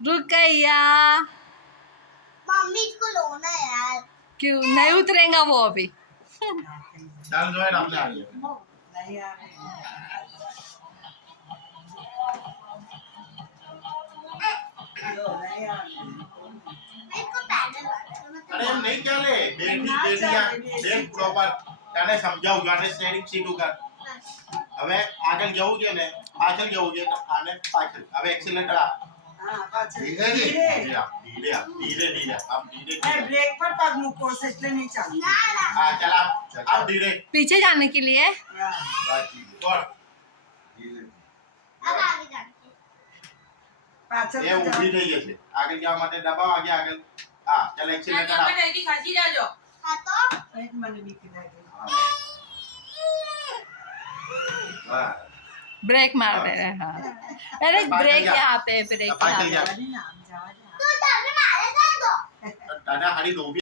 रुक गया। मम्मी इसको लो ना यार। क्यों नहीं उतरेगा वो अभी? चल जो है अपने आ गए नहीं आ रहे लो नहीं आ रहे इसको पैदल वाला अरे हम नहीं चले बेटी बेटिया देख प्रॉपर તને સમજાવું આને સ્ટેરિંગ સીટ ઉપર હવે આગળ જવું છે ને પાછળ જવું છે તો આને પાછળ હવે એક્સિલેટર આપ हाँ पाछे ધીરે ધીરે ધીરે ધીરે આપ ધીરે मैं ધીરે ब्रेक पर पग मुको से इसलिए नहीं चलती ना ना હા ચલ આપ ધીરે पीछे जाने के लिए। हाँ, કોણ अब आगे जाते पाछे એ ઊભી થઈ જશે આગળ જવા માટે દબાવો આગળ હા ચલ એક્સિલેટર આપ हाँ तो एक मन भी खिलाएगी હા ब्रेक मार दे रहे हैं। हाँ अरे ब्रेक यहाँ पे ब्रेक यहाँ पे। जावादी नाम जावादी तू तभी मारे दे दो તને હારી ડોબી